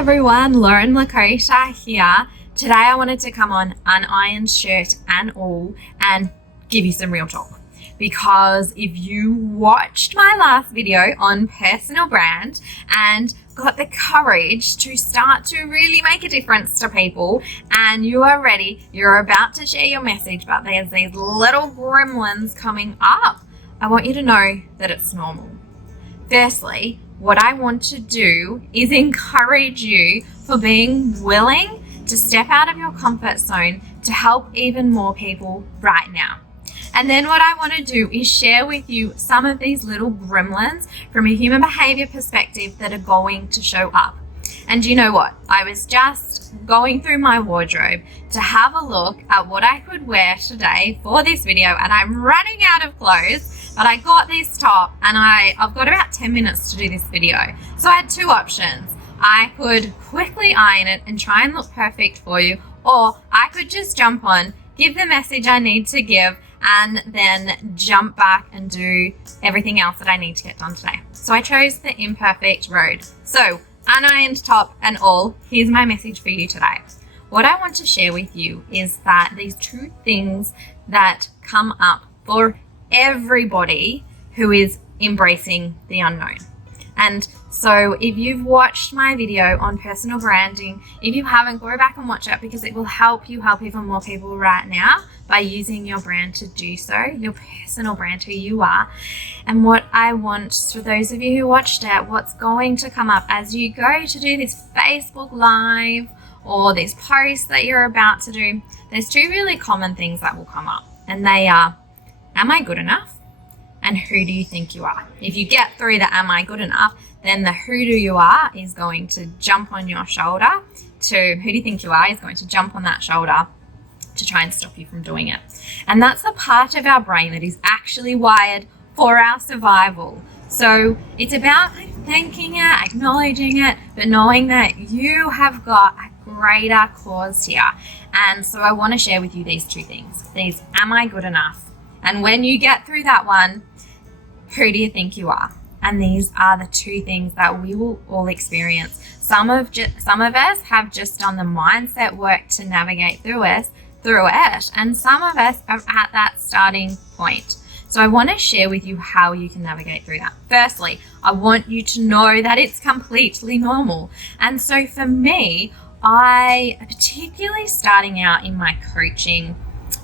everyone, Lauren Lakota here. Today I wanted to come on unironed shirt and all and give you some real talk. Because if you watched my last video on personal brand and got the courage to start to really make a difference to people and you are ready, you're about to share your message, but there's these little gremlins coming up, I want you to know that it's normal. Firstly, what I want to do is encourage you for being willing to step out of your comfort zone to help even more people right now. And then what I want to do is share with you some of these little gremlins from a human behavior perspective that are going to show up. And you know what? I was just going through my wardrobe to have a look at what I could wear today for this video, and I'm running out of clothes, but I got this top and I've got about 10 minutes to do this video. So I had two options. I could quickly iron it and try and look perfect for you, or I could just jump on, give the message I need to give, and then jump back and do everything else that I need to get done today. So I chose the imperfect road. So unironed top and all, here's my message for you today. What I want to share with you is that these two things that come up for everybody who is embracing the unknown. And so if you've watched my video on personal branding, if you haven't, go back and watch it because it will help you help even more people right now by using your brand to do so, your personal brand, who you are. And what I want for those of you who watched it, what's going to come up as you go to do this Facebook Live or this post that you're about to do, there's two really common things that will come up. And they are, am I good enough? And who do you think you are? If you get through the am I good enough, then the who do you are is going to jump on your shoulder to who do you think you are is going to jump on that shoulder to try and stop you from doing it. And that's the part of our brain that is actually wired for our survival. So it's about thanking it, acknowledging it, but knowing that you have got a greater cause here. And so I want to share with you these two things. These, am I good enough? And when you get through that one, who do you think you are? And these are the two things that we will all experience. Some of us have just done the mindset work to navigate through it, and some of us are at that starting point. So I want to share with you how you can navigate through that. Firstly, I want you to know that it's completely normal. And so for me, particularly starting out in my coaching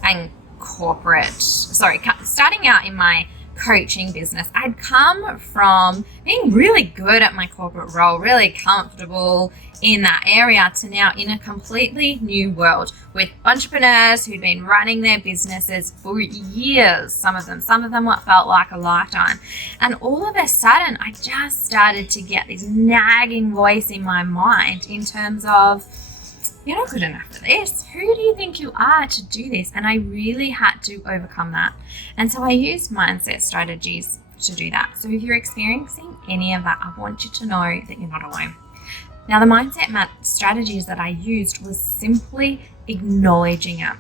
and starting out in my coaching business, I'd come from being really good at my corporate role, really comfortable in that area, to now in a completely new world with entrepreneurs who'd been running their businesses for years, some of them what felt like a lifetime. And all of a sudden, I just started to get this nagging voice in my mind in terms of, you're not good enough for this. Who do you think you are to do this? And I really had to overcome that. And so I used mindset strategies to do that. So if you're experiencing any of that, I want you to know that you're not alone. Now, the mindset strategies that I used was simply acknowledging it.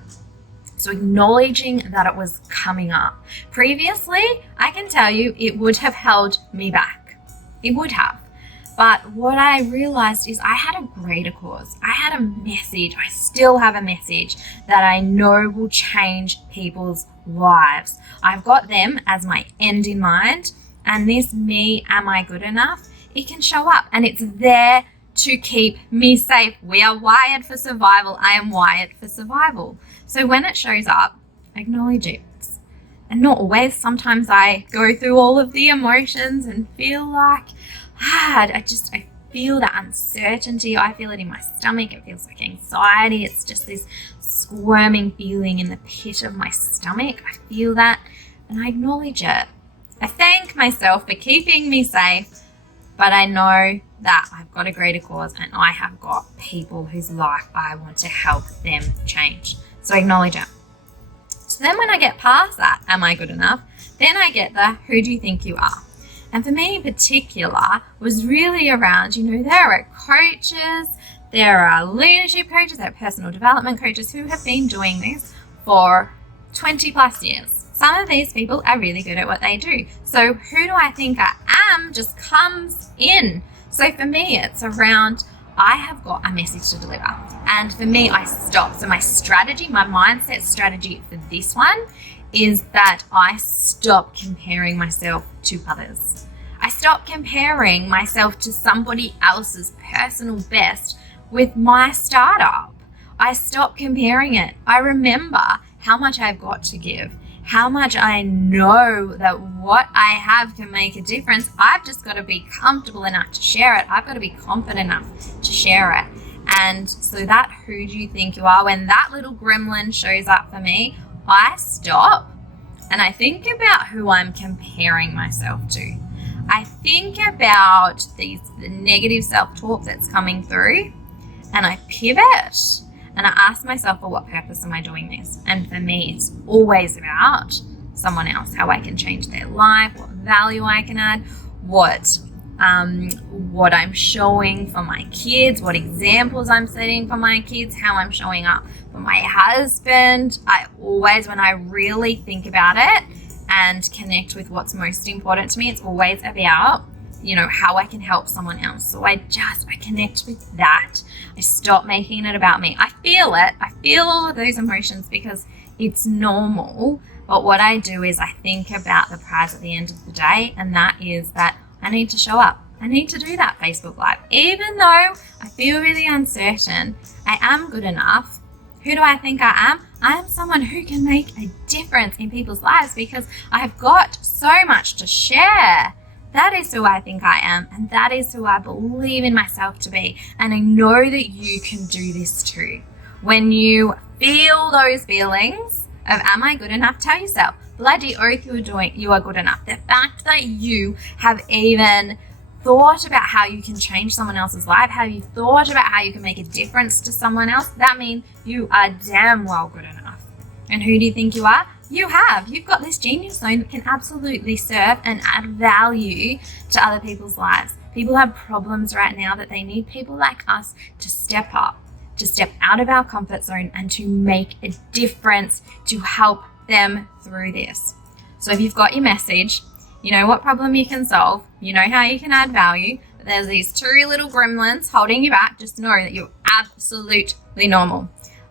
So acknowledging that it was coming up. Previously, I can tell you it would have held me back. It would have. But what I realized is I had a greater cause. I had a message. I still have a message that I know will change people's lives. I've got them as my end in mind. And this me, am I good enough? It can show up and it's there to keep me safe. We are wired for survival. I am wired for survival. So when it shows up, acknowledge it. And not always. Sometimes I go through all of the emotions and feel like, I feel that uncertainty. I feel it in my stomach. It feels like anxiety. It's just this squirming feeling in the pit of my stomach. I feel that and I acknowledge it. I thank myself for keeping me safe, but I know that I've got a greater cause and I have got people whose life I want to help them change. So I acknowledge it. So then when I get past that, am I good enough? Then I get the who do you think you are? And for me in particular was really around, there are coaches, there are leadership coaches, there are personal development coaches who have been doing this for 20 plus years. Some of these people are really good at what they do. So who do I think I am just comes in. So for me, it's around, I have got a message to deliver. And for me, I stop. So my strategy, my mindset strategy for this one is that I stop comparing myself to others. I stop comparing myself to somebody else's personal best with my startup. I stop comparing it. I remember how much I've got to give, how much I know that what I have can make a difference. I've just got to be comfortable enough to share it. I've got to be confident enough to share it. And so that who do you think you are, when that little gremlin shows up for me, I stop and I think about who I'm comparing myself to. I think about the negative self-talk that's coming through, and I pivot and I ask myself, for what purpose am I doing this? And for me, it's always about someone else, how I can change their life, what value I can add, what I'm showing for my kids, what examples I'm setting for my kids, how I'm showing up for my husband. I always, when I really think about it and connect with what's most important to me, it's always about, how I can help someone else. So I connect with that. I stop making it about me. I feel it. I feel all of those emotions because it's normal. But what I do is I think about the prize at the end of the day, and that is that I need to show up. I need to do that Facebook Live. Even though I feel really uncertain, I am good enough. Who do I think I am? I am someone who can make a difference in people's lives because I've got so much to share. That is who I think I am, and that is who I believe in myself to be. And I know that you can do this too. When you feel those feelings of, am I good enough? Tell yourself, bloody oath you are good enough. The fact that you have even thought about how you can change someone else's life, have you thought about how you can make a difference to someone else, that means you are damn well good enough. And who do you think you are? You've got this genius zone that can absolutely serve and add value to other people's lives. People have problems right now that they need people like us to step up, to step out of our comfort zone and to make a difference to help them through this. So if you've got your message, you know what problem you can solve, you know how you can add value, but there's these two little gremlins holding you back, just know that you're absolutely normal.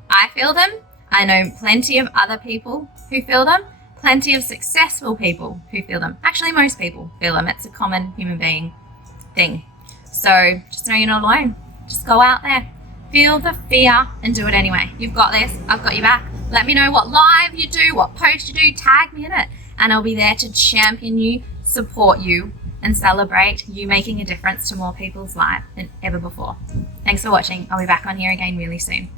I feel them. I know plenty of other people who feel them, plenty of successful people who feel them. Actually, most people feel them. It's a common human being thing. So just know you're not alone. Just go out there, feel the fear and do it anyway. You've got this. I've got your back. Let me know what live you do, what post you do, tag me in it. And I'll be there to champion you, support you, and celebrate you making a difference to more people's lives than ever before. Thanks for watching. I'll be back on here again really soon.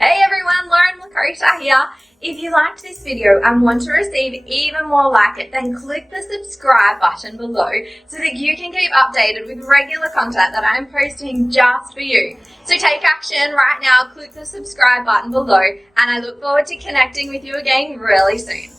Hey everyone, Lauren Lakota here. If you liked this video and want to receive even more like it, then click the subscribe button below so that you can keep updated with regular content that I'm posting just for you. So take action right now, click the subscribe button below, and I look forward to connecting with you again really soon.